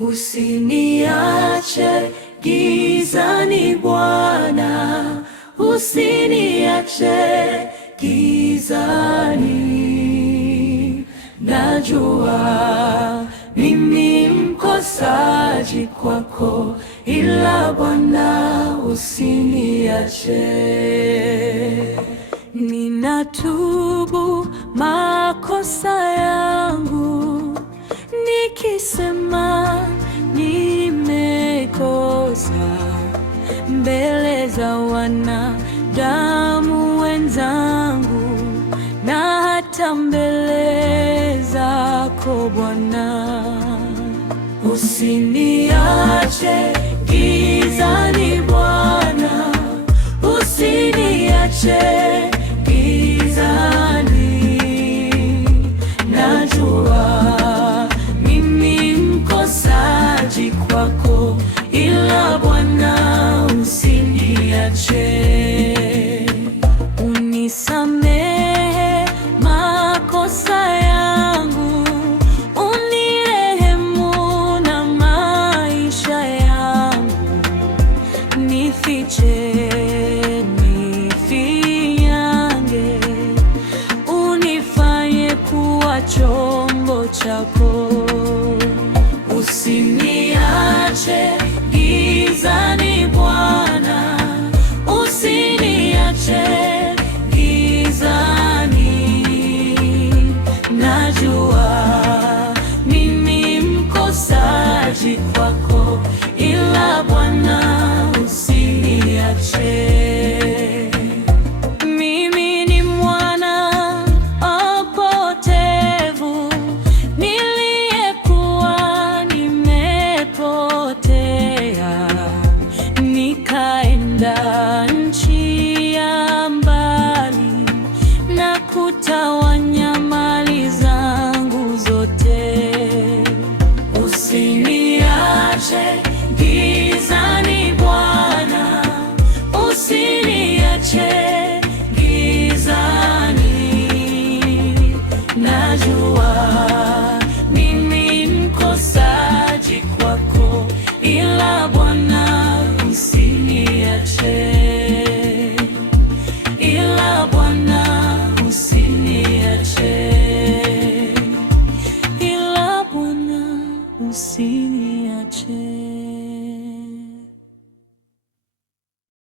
Usiniache gizani Bwana, usiniache gizani. Najua mimi mkosaji kwako, ila Bwana usiniache. Ninatubu makosa yangu, nikisema nimekosa mbele za wanadamu wenzangu na hata mbele zako Bwana. Usiniache gizani Bwana, usiniache